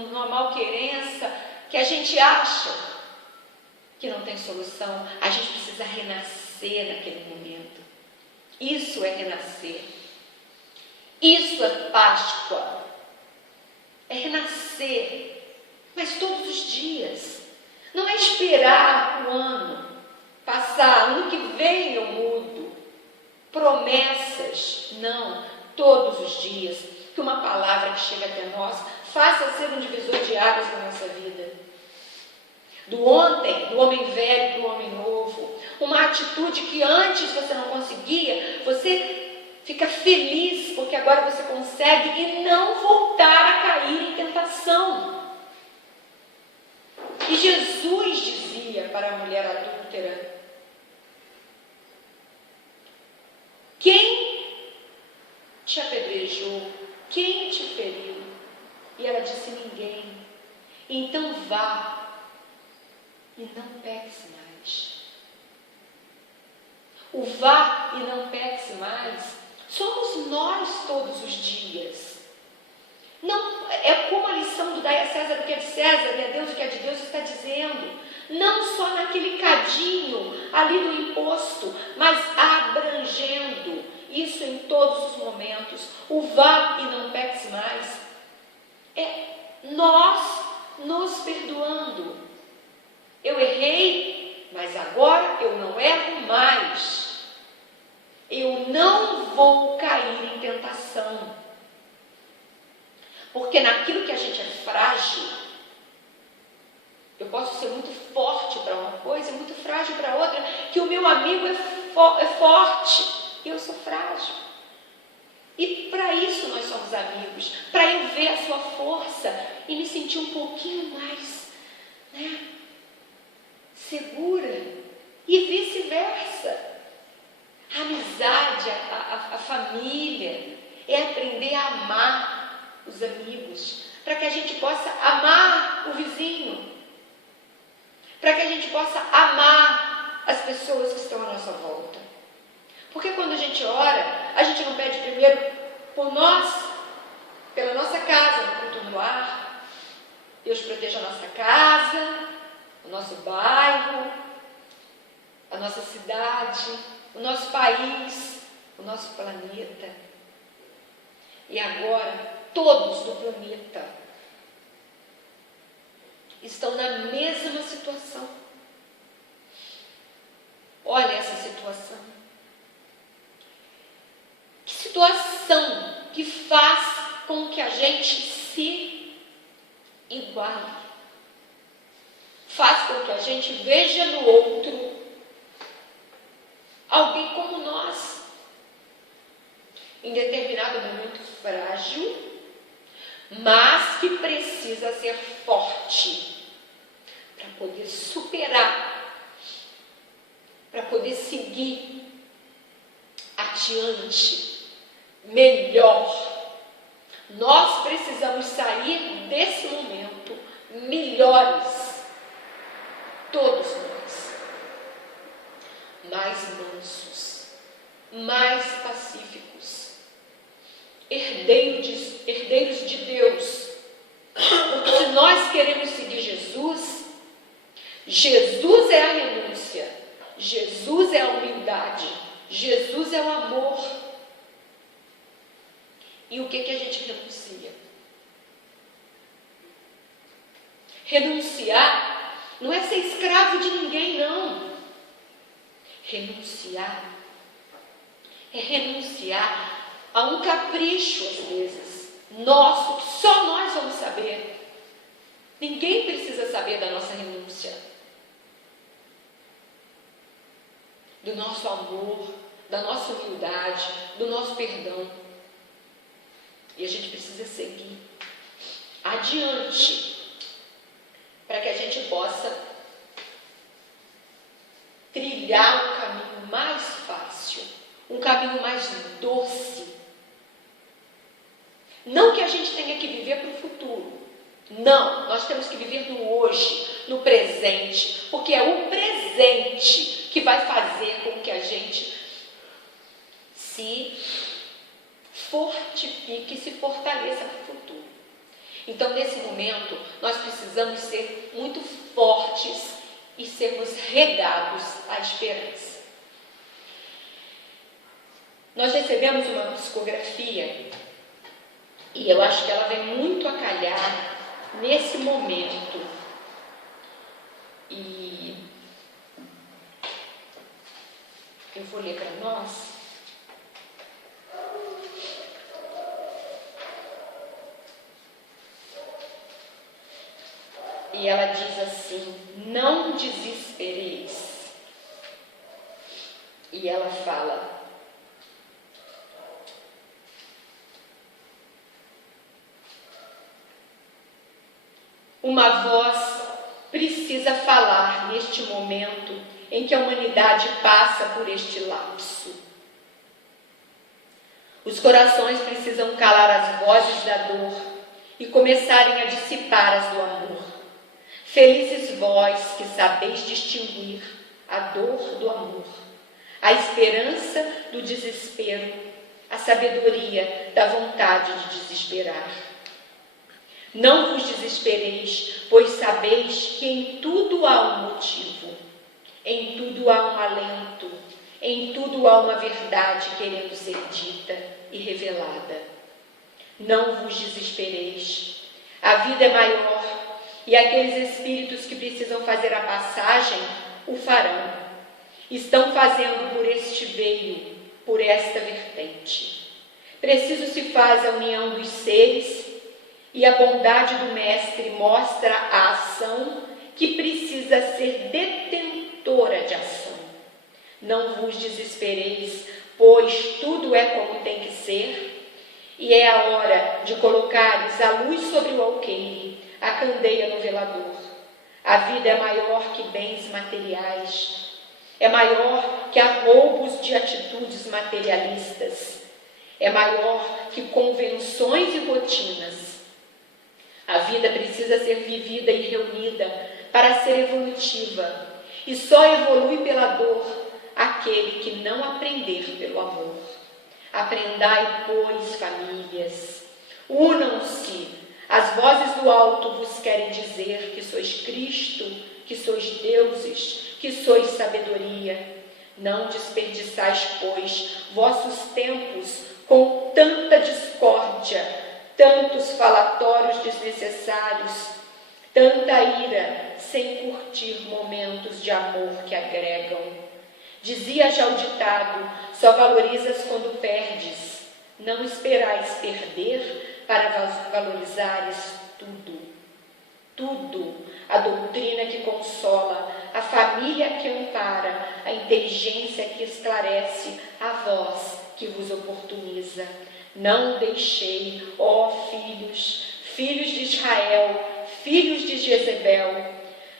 numa malquerença que a gente acha que não tem solução. A gente precisa renascer naquele momento. Isso é renascer. Isso é Páscoa. É renascer. Mas todos os dias. Não é esperar o ano passar. Ano que vem eu mudo. Promessas. Não. Todos os dias. Que uma palavra que chega até nós faça ser um divisor de águas na nossa vida. Do ontem, do homem velho para o homem novo. Uma atitude que antes você não conseguia, você fica feliz porque agora você consegue e não voltar a cair em tentação. E Jesus dizia para a mulher adúltera: quem te apedrejou? Quem te feriu? E ela disse: ninguém. Então vá e não peques mais. O vá e não peques mais somos nós todos os dias. Não, é como a lição do dai a César o que é de César e a Deus o que é de Deus está dizendo. Não só naquele cadinho ali do imposto, mas abrangendo isso em todos os momentos. O vá e não peques mais é nós nos perdoando. Eu errei, mas agora eu não erro mais. Eu não vou cair em tentação. Porque naquilo que a gente é frágil, eu posso ser muito forte para uma coisa e muito frágil para outra, que o meu amigo é forte e eu sou frágil. E para isso nós somos amigos, para eu ver a sua força e me sentir um pouquinho mais, segura. E vice-versa. A amizade, a família, é aprender a amar os amigos, para que a gente possa amar o vizinho, para que a gente possa amar as pessoas que estão à nossa volta. Porque quando a gente ora, a gente não pede primeiro por nós, pela nossa casa, no culto no lar. Deus proteja a nossa casa, o nosso bairro, a nossa cidade, o nosso país, o nosso planeta. E agora, todos do planeta estão na mesma situação. Olha essa situação. Que situação que faz com que a gente se iguale. Faz com que a gente veja no outro alguém como nós, em determinado momento frágil, mas que precisa ser forte para poder superar, para poder seguir adiante, melhor. Nós precisamos sair desse momento melhores, todos nós, mais mansos, mais pacíficos, herdeiros de Deus. Porque se nós queremos seguir Jesus, Jesus é a renúncia, Jesus é a humildade, Jesus é o amor. E o que a gente renuncia? Renunciar não é ser escravo de ninguém, não. Renunciar é renunciar a um capricho, às vezes, nosso, que só nós vamos saber. Ninguém precisa saber da nossa renúncia, do nosso amor, da nossa humildade, do nosso perdão. E a gente precisa seguir adiante para que a gente possa trilhar um caminho mais fácil, um caminho mais doce. Não que a gente tenha que viver para o futuro. Não, nós temos que viver no hoje, no presente, porque é o presente que vai fazer com que a gente se fortifique, se fortaleça para o futuro. Então, nesse momento, nós precisamos ser muito fortes e sermos regados à esperança. Nós recebemos uma psicografia e eu acho que ela vem muito a calhar nesse momento. E eu vou ler para nós. E ela diz assim: não desespereis. E ela fala: uma voz precisa falar neste momento em que a humanidade passa por este lapso. Os corações precisam calar as vozes da dor e começarem a dissipar as do amor. Felizes vós que sabeis distinguir a dor do amor, a esperança do desespero, a sabedoria da vontade de desesperar. Não vos desespereis, pois sabeis que em tudo há um motivo, em tudo há um alento, em tudo há uma verdade querendo ser dita e revelada. Não vos desespereis, a vida é maior e aqueles espíritos que precisam fazer a passagem o farão. Estão fazendo por este veio, por esta vertente. Preciso se faz a união dos seres e a bondade do Mestre mostra a ação que precisa ser detentora de ação. Não vos desespereis, pois tudo é como tem que ser, E é a hora de colocares a luz sobre o alqueire, a candeia no velador. A vida é maior que bens materiais, é maior que arroubos de atitudes materialistas, é maior que convenções e rotinas. A vida precisa ser vivida e reunida para ser evolutiva, e só evolui pela dor aquele que não aprender pelo amor. Aprendai, pois, famílias, unam-se, as vozes do alto vos querem dizer que sois Cristo, que sois deuses, que sois sabedoria. Não desperdiçais, pois, vossos tempos com tanta discórdia, tantos falatórios desnecessários, tanta ira, sem curtir momentos de amor que agregam. Dizia já o ditado: só valorizas quando perdes. Não esperais perder para valorizares tudo. Tudo. A doutrina que consola, a família que ampara, a inteligência que esclarece, a voz que vos oportuniza. Não deixei, ó filhos, filhos de Israel, filhos de Jezebel,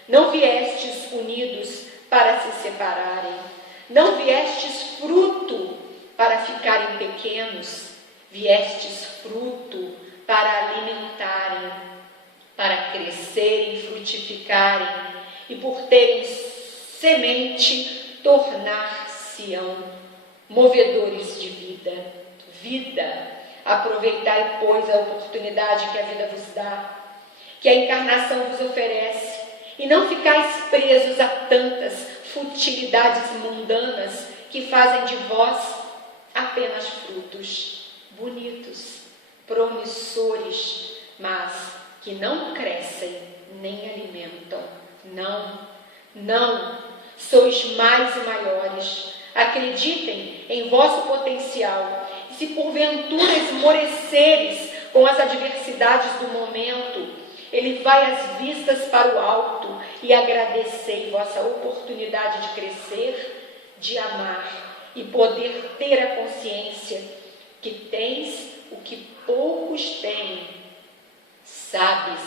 não viestes unidos para se separarem, não viestes fruto para ficarem pequenos, viestes fruto para alimentarem, para crescerem, frutificarem e por terem semente tornar-se-ão movedores de vida. Vida, aproveitai, pois, a oportunidade que a vida vos dá, que a encarnação vos oferece, e não ficais presos a tantas futilidades mundanas que fazem de vós apenas frutos bonitos, promissores, mas que não crescem nem alimentam. Não, sois mais e maiores. Acreditem em vosso potencial. E se porventura esmoreceres com as adversidades do momento, elevai as vistas para o alto e agradecei vossa oportunidade de crescer, de amar e poder ter a consciência que tens o que poucos têm, sabes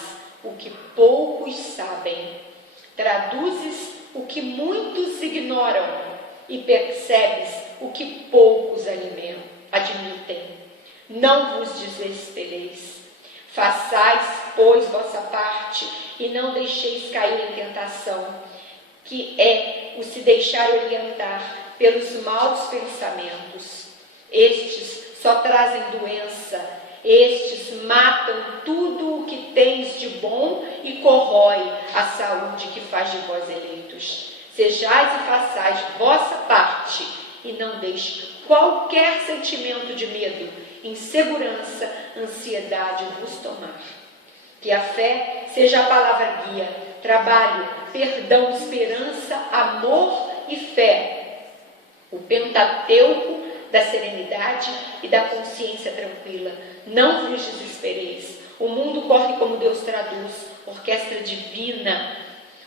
o que poucos sabem, traduzes o que muitos ignoram e percebes o que poucos admitem. Não vos desespereis. Façais, pois, vossa parte e não deixeis cair em tentação, que é o se deixar orientar pelos maus pensamentos. Estes só trazem doença, estes matam tudo o que tens de bom e corrói a saúde que faz de vós eleitos. Sejais e façais vossa parte e não deixe qualquer sentimento de medo, insegurança, ansiedade vos tomar. Que a fé seja a palavra guia, trabalho, perdão, esperança, amor e fé. O Pentateuco da serenidade e da consciência tranquila. Não vos desespereis. O mundo corre como Deus traduz, orquestra divina,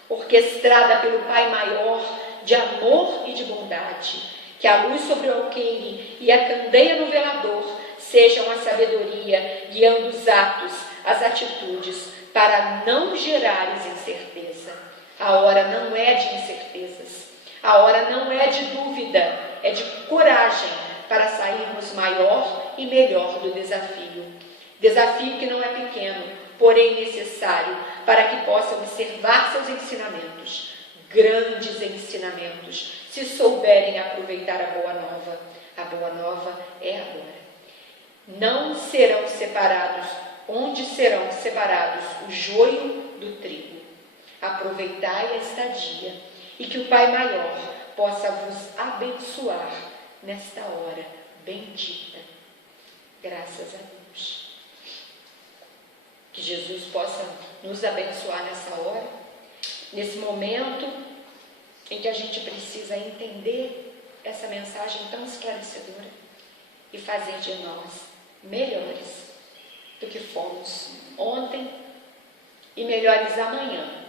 orquestrada pelo Pai maior, de amor e de bondade. Que a luz sobre o alqueire e a candeia no velador sejam a sabedoria, guiando os atos, as atitudes, para não gerares incerteza. A hora não é de incertezas, a hora não é de dúvida, é de coragem para sairmos maior e melhor do desafio. Desafio que não é pequeno, porém necessário, para que possa observar seus ensinamentos, grandes ensinamentos, se souberem aproveitar a boa nova. A boa nova é agora. Não serão separados, onde serão separados o joio do trigo. Aproveitai a estadia e que o Pai maior possa vos abençoar nesta hora bendita. Graças a Deus. Que Jesus possa nos abençoar nessa hora, nesse momento em que a gente precisa entender essa mensagem tão esclarecedora e fazer de nós melhores do que fomos ontem e melhores amanhã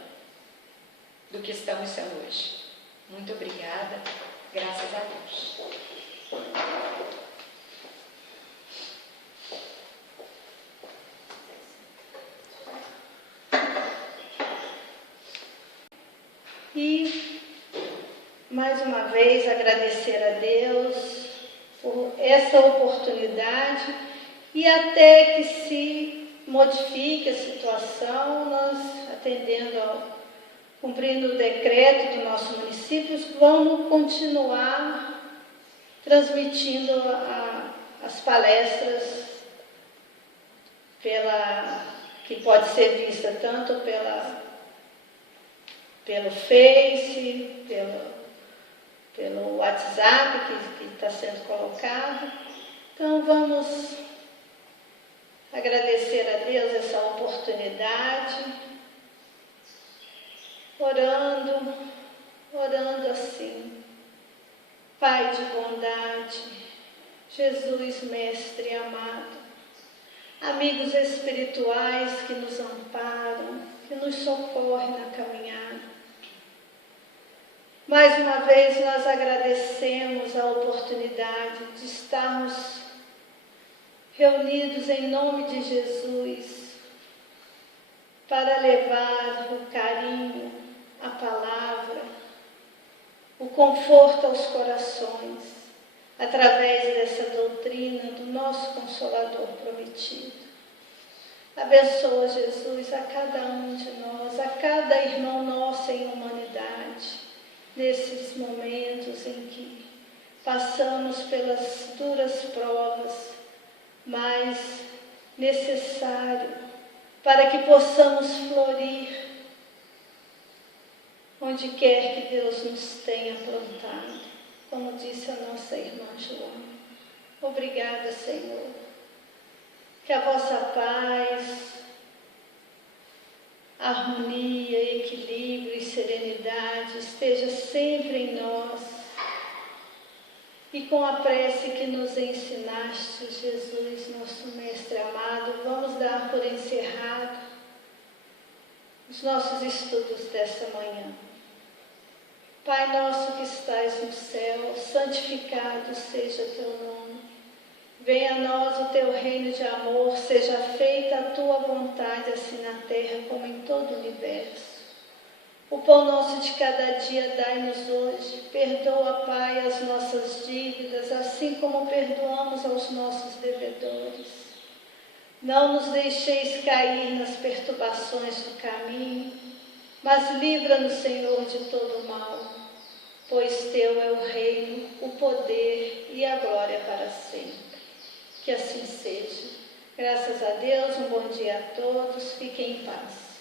do que estamos sendo hoje. Muito obrigada, graças a Deus. mais uma vez agradecer a Deus por essa oportunidade e até que se modifique a situação, nós cumprindo o decreto do nosso município, vamos continuar transmitindo as palestras que pode ser vista tanto pelo Face, pelo WhatsApp que está sendo colocado. Então vamos agradecer a Deus essa oportunidade, orando assim. Pai de bondade, Jesus Mestre amado, amigos espirituais que nos amparam, que nos socorrem na caminhada. Mais uma vez nós agradecemos a oportunidade de estarmos reunidos em nome de Jesus para levar o carinho, a palavra, o conforto aos corações, através dessa doutrina do nosso Consolador prometido. Abençoa, Jesus, a cada um de nós, a cada irmão nosso em humanidade, nesses momentos em que passamos pelas duras provas, mas necessário para que possamos florir onde quer que Deus nos tenha plantado, como disse a nossa irmã Joana. Obrigada, Senhor. Que a vossa paz, harmonia, equilíbrio e serenidade esteja sempre em nós. E com a prece que nos ensinaste, Jesus, nosso Mestre amado, vamos dar por encerrado os nossos estudos desta manhã. Pai nosso que estais no céu, santificado seja teu nome. Venha a nós o teu reino de amor, seja feita a tua vontade, assim na terra como em todo o universo. O pão nosso de cada dia dai-nos hoje. Perdoa, Pai, as nossas dívidas, assim como perdoamos aos nossos devedores. Não nos deixeis cair nas perturbações do caminho, mas livra-nos, Senhor, de todo mal, pois teu é o reino, o poder e a glória para sempre. Que assim seja. Graças a Deus, um bom dia a todos, fiquem em paz.